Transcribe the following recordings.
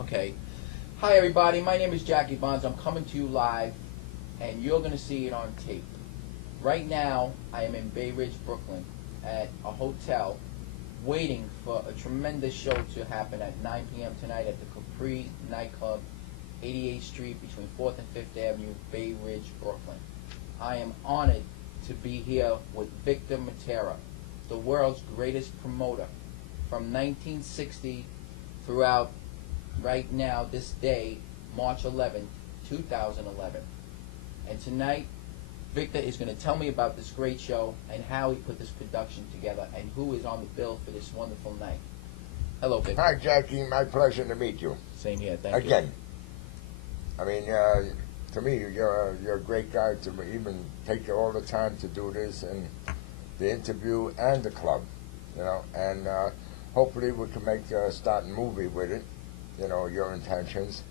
Okay. Hi, everybody. My name is Jackie Bonds. I'm coming to you live, and you're going to see it on tape. Right now, I am in Bay Ridge, Brooklyn, at a hotel, waiting for a tremendous show to happen at 9 p.m. tonight at the Capri nightclub, 88th Street, between 4th and 5th Avenue, Bay Ridge, Brooklyn. I am honored to be here with Victor Matera, the world's greatest promoter, from 1960 throughout right now, this day, March 11, 2011. And tonight, Victor is going to tell me about this great show and how he put this production together and who is on the bill for this wonderful night. Hello, Victor. Hi, Jackie. My pleasure to meet you. Same here. Thank you. Again. I mean, to me, you're a great guy to even take all the time to do this and the interview and the club, you know, and hopefully we can make a starting movie with it, you know, your intentions.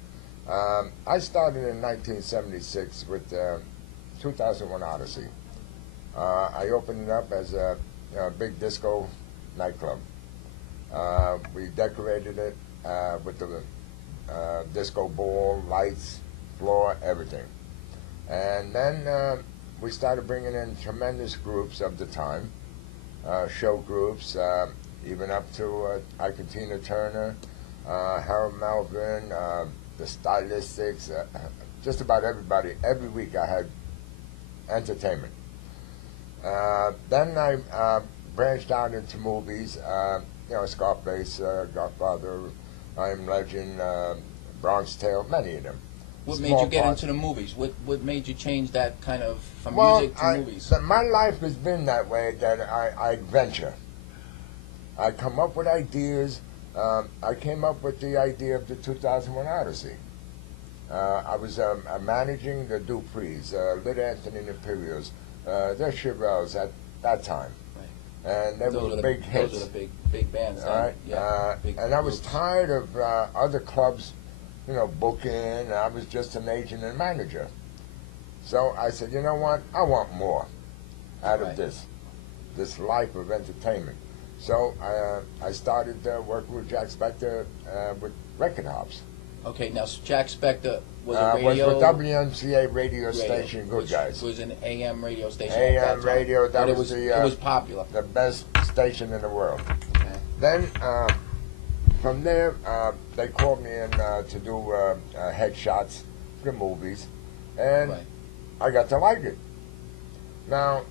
I started in 1976 with 2001 Odyssey. I opened it up as a big disco nightclub. We decorated it with the disco ball, lights, floor, everything. And then we started bringing in tremendous groups of the time, show groups, even up to Tina Turner, Harold Melvin, the Stylistics, just about everybody. Every week I had entertainment. Then I branched out into movies, you know, Scarface, Godfather, I Am Legend, Bronx Tale, many of them. What made you get into the movies? What made you change that kind of from music to movies? My life has been that way, that I venture. I come up with ideas. I came up with the idea of the 2001 Odyssey. I was managing the Duprees, Lid Anthony and Imperials, the Chevelles at that time. Right. And they were big hits. Those are the big bands. All right. Yeah, and I was tired of other clubs, you know, booking. I was just an agent and manager. So I said, you know what? I want more out of this life of entertainment. So I started working with Jack Spector with record hops. Okay, now Jack Spector was a radio... was with WMCA radio station, Good Guys. It was an AM radio station. AM radio, that it was it was popular. The best station in the world. Okay. Then from there, they called me in to do headshots for the movies, and I got to like it. Now,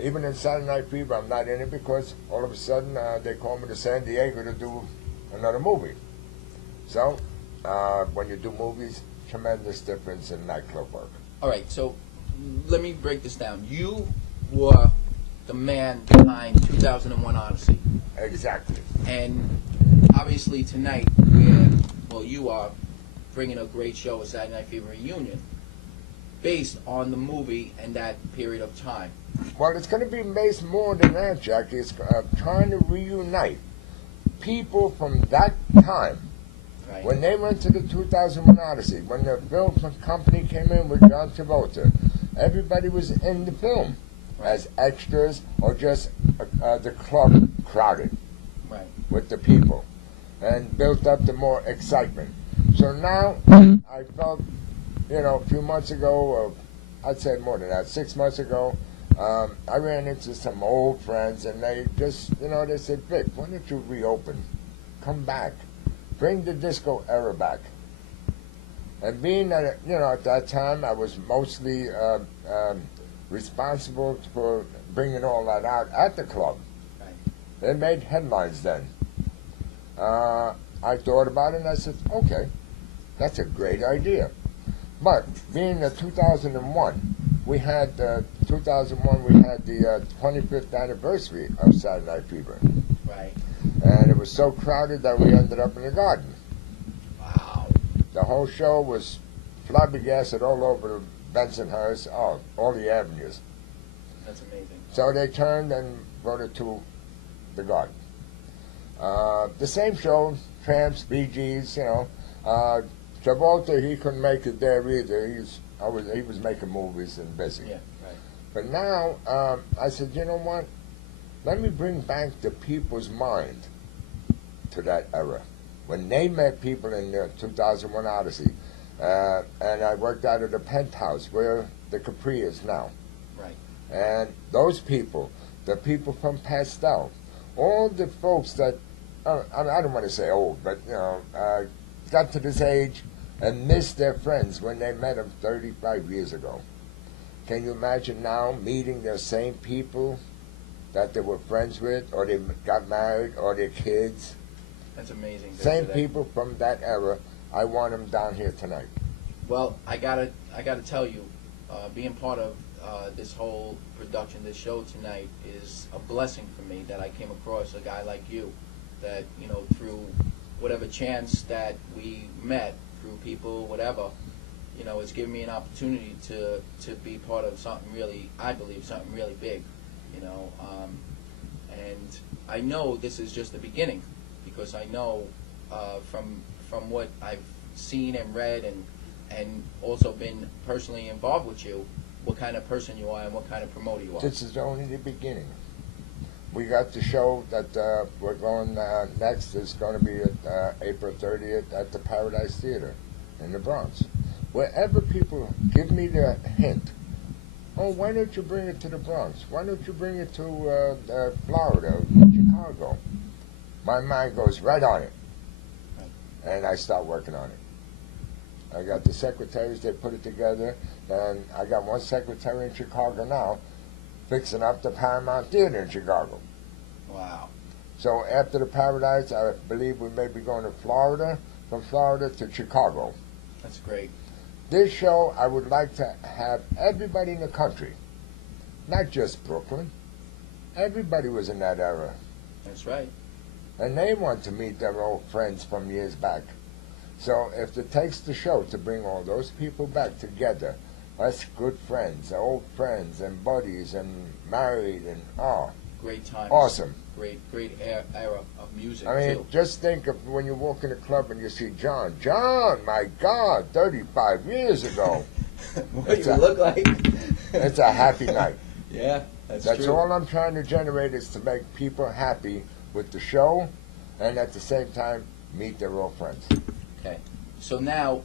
even in Saturday Night Fever, I'm not in it because all of a sudden they called me to San Diego to do another movie. So, when you do movies, tremendous difference in nightclub work. All right, so let me break this down. You were the man behind 2001 Odyssey. Exactly. And obviously tonight, you are bringing a great show, a Saturday Night Fever reunion, based on the movie and that period of time. Well, it's going to be based more than that, Jackie. It's trying to reunite people from that time. Right. When they went to the 2001 Odyssey, when the film company came in with John Travolta, everybody was in the film as extras or just the club crowded with the people and built up the more excitement. So now I felt, you know, a few months ago, or I'd say more than that, 6 months ago, I ran into some old friends and they just, you know, they said, Vic, why don't you reopen? Come back. Bring the disco era back. And being that, you know, at that time I was mostly responsible for bringing all that out at the club. Right. They made headlines then. I thought about it and I said, okay, that's a great idea. But being the 2001, we had the 25th anniversary of Saturday Night Fever. Right. And it was so crowded that we ended up in the garden. Wow. The whole show was flabbergasted all over Bensonhurst, all the avenues. That's amazing. So they turned and brought it to the garden. The same show, Tramps, Bee Gees, you know. Travolta, he couldn't make it there either. He was making movies and busy. Yeah, right. But now, I said, you know what? Let me bring back the people's mind to that era. when they met people in the 2001 Odyssey, and I worked out of the penthouse where the Capri is now. Right. And those people, the people from Pastel, all the folks that, I don't want to say old, but, got to this age and missed their friends when they met them 35 years ago. Can you imagine now meeting the same people that they were friends with, or they got married, or their kids? That's amazing. Same people from that era. I want them down here tonight. Well, I gotta tell you, being part of this whole production, this show tonight, is a blessing for me that I came across a guy like you, that, through whatever chance that we met, through people, whatever, it's given me an opportunity to be part of something really, I believe, something really big, and I know this is just the beginning, because I know from what I've seen and read and also been personally involved with you, what kind of person you are and what kind of promoter you are. This is only the beginning. We got the show that we're going next is going to be at April 30th at the Paradise Theater in the Bronx. Wherever people give me the hint, oh, why don't you bring it to the Bronx? Why don't you bring it to Florida, Chicago? My mind goes right on it, and I start working on it. I got the secretaries, they put it together, and I got one secretary in Chicago now fixing up the Paramount Theater in Chicago. Wow. So after the Paradise, I believe we may be going to Florida, from Florida to Chicago. That's great. This show, I would like to have everybody in the country, not just Brooklyn. Everybody was in that era. That's right. And they want to meet their old friends from years back. So if it takes the show to bring all those people back together, us good friends, old friends and buddies and married and great times. Awesome. Great era of music. I mean, too. just think of when you walk in a club and you see John. John, my God, 35 years ago. What you look like. It's a happy night. Yeah, that's true. true. All I'm trying to generate is to make people happy with the show, and at the same time meet their old friends. Okay. So now,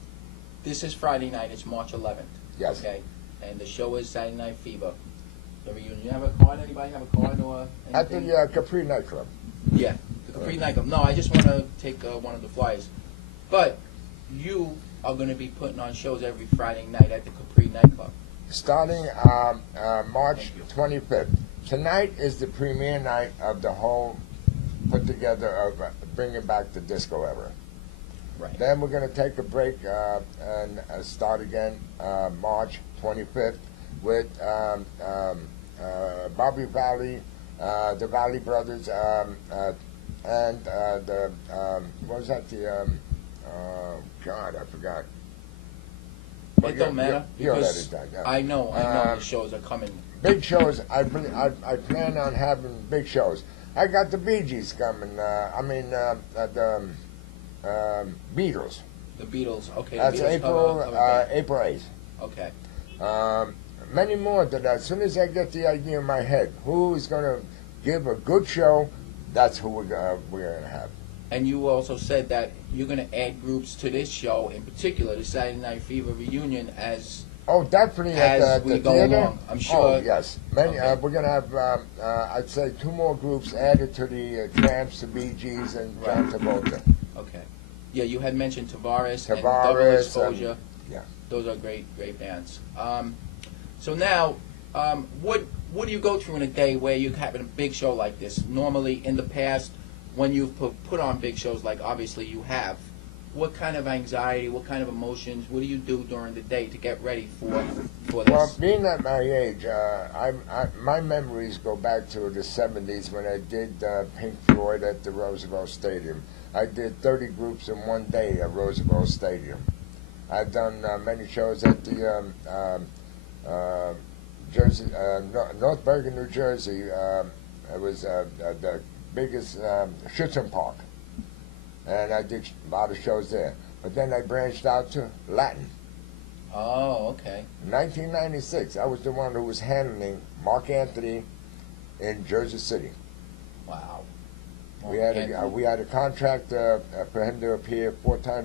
this is Friday night. It's March 11th. Yes. Okay. And the show is Saturday Night Fever. The reunion. You have a card? Anybody have a card or anything? At the Capri nightclub. Yeah, the Capri nightclub. No, I just want to take one of the flyers. But you are going to be putting on shows every Friday night at the Capri nightclub. Starting March 25th. Tonight is the premiere night of the whole put together of bringing back the disco era. Right. Then we're going to take a break and start again March 25th with Bobby Valley, the Valley Brothers, and the what was that? The God, I forgot. It don't matter because I know the shows are coming. Big shows. I plan on having big shows. I got the Bee Gees coming. The Beatles. The Beatles. Okay. That's the Beatles April 8th. Okay. Many more than that. As soon as I get the idea in my head, who is going to give a good show, that's who we're going to have. And you also said that you're going to add groups to this show, in particular, the Saturday Night Fever reunion, as definitely as we go theater. along. I'm sure. Oh, yes. Many. Okay. We're going to have, I'd say, 2 more groups added to the Tramps, the Bee Gees, and John Travolta. Okay. Yeah, you had mentioned Tavares and Tavares, Double Exposure. yeah. Those are great bands. So now, what do you go through in a day where you're having a big show like this? Normally, in the past, when you've put on big shows like obviously you have, what kind of anxiety, what kind of emotions, what do you do during the day to get ready for this? Well, being at my age, my memories go back to the 70s when I did Pink Floyd at the Roosevelt Stadium. I did 30 groups in one day at Roosevelt Stadium. I've done many shows at the North Bergen, New Jersey. It was the biggest Schützen Park, and I did a lot of shows there. But then I branched out to Latin. Oh, okay. In 1996, I was the one who was handling Mark Anthony in Jersey City. Wow. We had a contract for him to appear 4 times